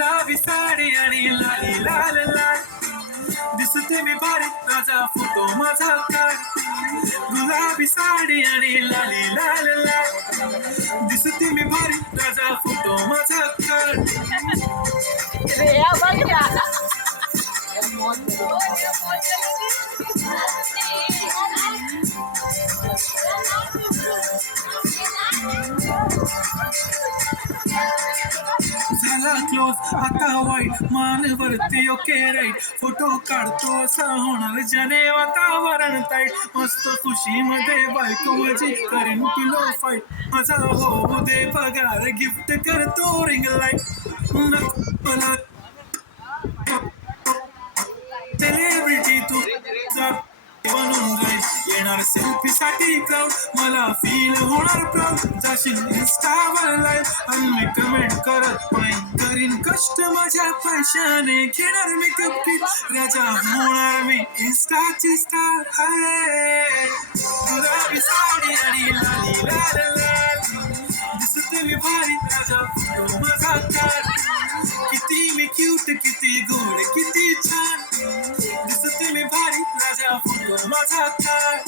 गुलाबी साडी आणि लाली लाल लाल दिसते मी भारी माझा फोटो माझा काढ गुलाबी साडी आणि लाली लाल लाल दिसते मी भारी माझा फोटो माझा काढ Kaya ba niya? झाला क्लोज आता वाईट मानवरती ओके राईट फोटो काढतो असा होणार ज्याने वातावरण ताईट मस्त खुशीमध्ये बायको माझी करीन पिलो फाईट माझा हो दे पगार गिफ्ट करतो रिंग लाईट मला सेलिब्रिटी तू बनून जाईल येणार सेल्फी साठी क्राऊड मला फील होणार प्राऊड जाशील इन्स्टावर लाईव्ह आणि मी कमेंट करत पाहिन करीन कष्ट माझ्या पैशाने घेणार मेकअप किट राजा होणार मी इन्स्टाची स्टार आहे गुलाबी साडी आणि लाली लाल लाल दिसते मी भारी राजा फोटो माझा काढ किती मी क्यूट किती गोड किती छान दिसते मी भारी राजा फोटो माझा काढ